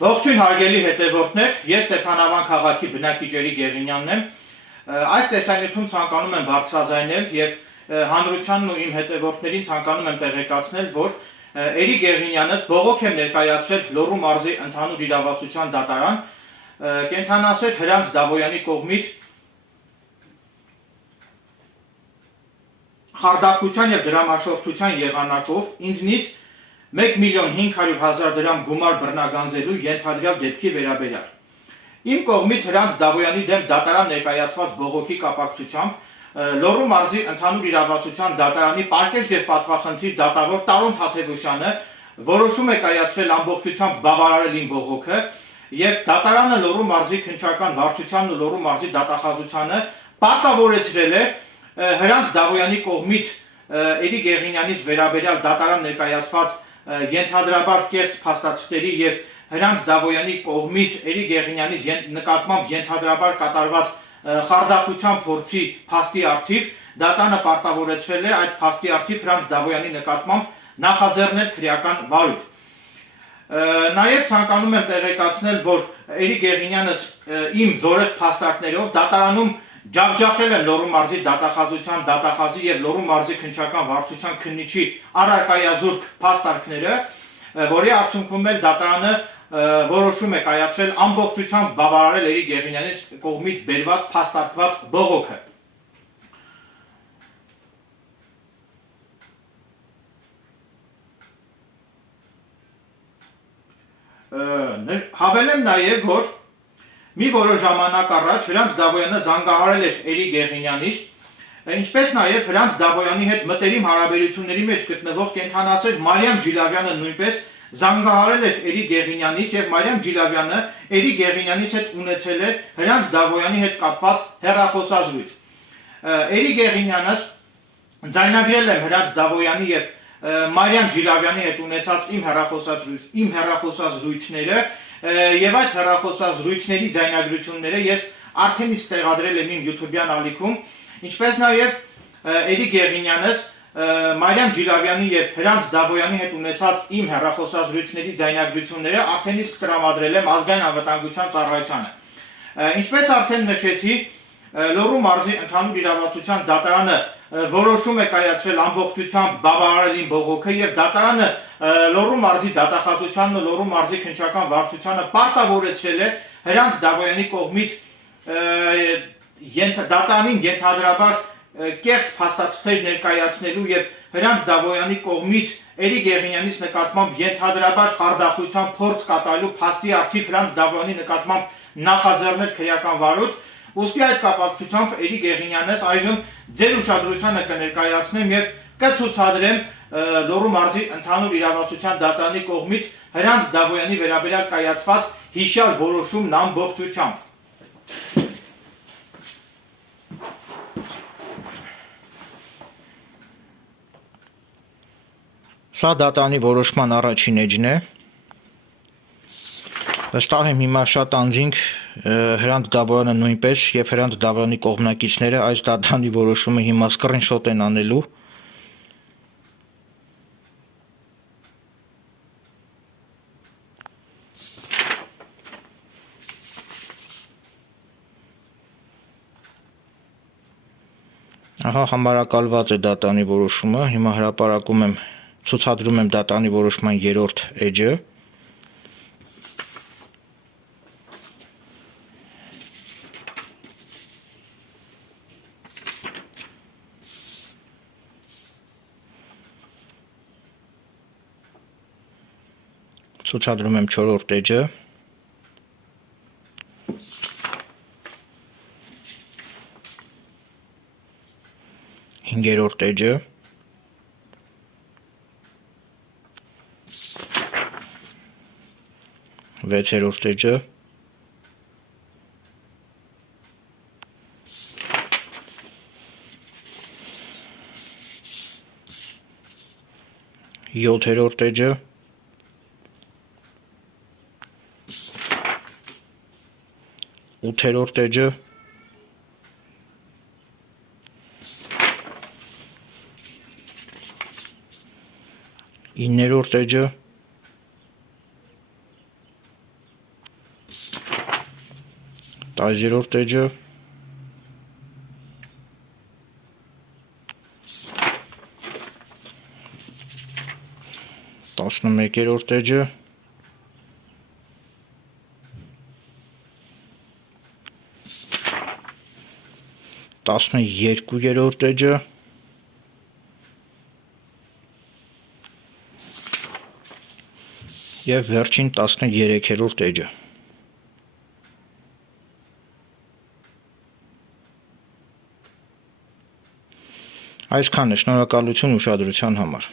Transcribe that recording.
Ողջույն հարգելի հետևորդներ, ես Ստեփանավան քաղաքի բնակիչների Գեղինյանն եմ։ Այս տեսանյութում ցանկանում եմ բարձրաձայնել եւ հանրությանն ու իմ հետևորդներին ցանկանում եմ տեղեկացնել, որ Էրիկ Գեղինյանը բողոք է ներկայացրել Լոռու մարզի ընդհանուր իրավասության դատարան կենթանասեր Հրանտ Դավոյանի կողմից խարդախության եւ դրամաշորթության եղանակով ինձնից 1,500,000 դրամ գումար բռնագանձելու ենթադրյալ դեպքի վերաբերյալ։ Իմ կողմից Հրանտ Դավոյանի դեմ դատարան ներկայացված բողոքի կապակցությամբ Լոռու մարզի ընդհանուր իրավասության դատարանի պարկեշտ եւ պատվախնդիր դատավոր Տարոն Թաթևոսյանը որոշում է կայացրել ամբողջությամբ բավարարել իմ բողոքը եւ դատարանը Լոռու մարզի քննչական վարչությանն ու Լոռու մարզի դատախազությանը պարտավորեցրել է Հրանտ Դավոյանի կողմից Էրիկ Գեղինյանից վերաբերյալ դատարան ներկայացված ենթադրաբար կեղծ փաստաթղթերի եւ Հրանտ Դավոյանի կողմից Էրիկ Գեղինյանից նկատմամբ ենթադրաբար կատարված խարդախության փորձի փաստի առթիվ դատանը պարտավորեցրել է այդ փաստի առթիվ Հրանտ Դավոյանի նկատմամբ նախաձեռնել քրեական վարույթ։ Նաեւ ցանկանում եմ տեղեկացնել, որ Էրիկ Գեղինյանը իմ զորեղ փաստարկներով դատարանում ջախջախել են Լոռու մարզի դատախազության դատախազի եւ Լոռու մարզի քննչական վարչության քննիչի առարկայազուրկ փաստարկները, որի արդյունքում էլ դատարանը որոշում է կայացրել ամբողջությամբ բավարարել Էրիկ Գեղինյանի կողմից բերված փաստարկված բողոքը։ Հավելեմ նաեւ, որ մի որոշ ժամանակ առաջ Հրանտ Դավոյանը զանգահարել էր Էրիկ Գեղինյանից, ինչպես նաեւ Հրանտ Դավոյանի հետ մտերիմ հարաբերությունների մեջ գտնվող կենթանասեր Մարիամ Ջիլավյանը նույնպես զանգահարել էր Էրիկ Գեղինյանից եւ Մարիամ Ջիլավյանը Էրիկ Գեղինյանից հետ ունեցել է Հրանտ Դավոյանի հետ կապված հեռախոսազրույց։ Էրիկ Գեղինյանը ձայնագրել է Հրանտ Դավոյանի եւ Մարիամ Ջիլավյանի հետ ունեցած իմ հեռախոսազրույցները եւ այդ հեռախոսազրույցների ձայնագրությունները ես արդեն իսկ տեղադրել եմ իմ YouTube-յան ալիքում, ինչպես նաեւ Էրիկ Գեղինյանը Մարիամ Ջիլավյանի եւ Հրանտ Դավոյանի հետ ունեցած իմ հեռախոսազրույցների ձայնագրությունները արդեն իսկ տրամադրել եմ ազգային անվտանգության ծառայությանը։ Ինչպես արդեն նշեցի, Լոռու մարզի ընդհանուր իրավասության դատարանը որոշում է կայացրել ամբողջությամբ բավարարել իմ բողոքը եւ դատարանը Լոռու մարզի դատախազությանն ու Լոռու մարզի քննչական վարչությանը պարտավորեցրել է Հրանտ Դավոյանի կողմից դատարանին ենթադրաբար կեղծ փաստաթղթեր ներկայացնելու եւ Հրանտ Դավոյանի կողմից Էրիկ Գեղինյանից նկատմամբ ենթադրաբար խարդախության փորձ կատարելու փաստի առթիվ Հրանտ Դավոյանի նկատմամբ նախաձեռնել քրեական վարույթ։ Ուստի այդ կապակցությամբ Էրիկ Գեղինյանս այժմ ձեր ուշադրությանը կներկայացնեմ եւ կցուցադրեմ Լոռու մարզի ընդհանուր իրավասության դատարանի կողմից Հրանտ Դավոյանի վերաբերյալ կայացված հիշյալ որոշումն ամբողջությամբ։ Սա դատարանի որոշման առաջին էջն է։ Վստահ եմ հիմա շատ անձինք Հրանտ Դավոյանը նույնպես եւ Հրանտ Դավոյանի կողմնակիցները այս դատարանի որոշումը հիմա սկրինշոտ են անելու։ Ահա համարակալված է դատարանի որոշումը, հիմա հրապարակում եմ, ցուցադրում եմ դատարանի որոշման 3-րդ էջը։ Ցուցադրում եմ 4-րդ էջը։ Հինգերորդ էջը։ Վեցերորդ էջը։ Յոթերորդ էջը։ 8-րդ էջը, 9-րդ էջը, 10-րդ էջը, 11-րդ էջը, 12-րդ էջը, և վերջին 13-րդ էջը։ Այսքանը, շնորհակալություն ուշադրության համար։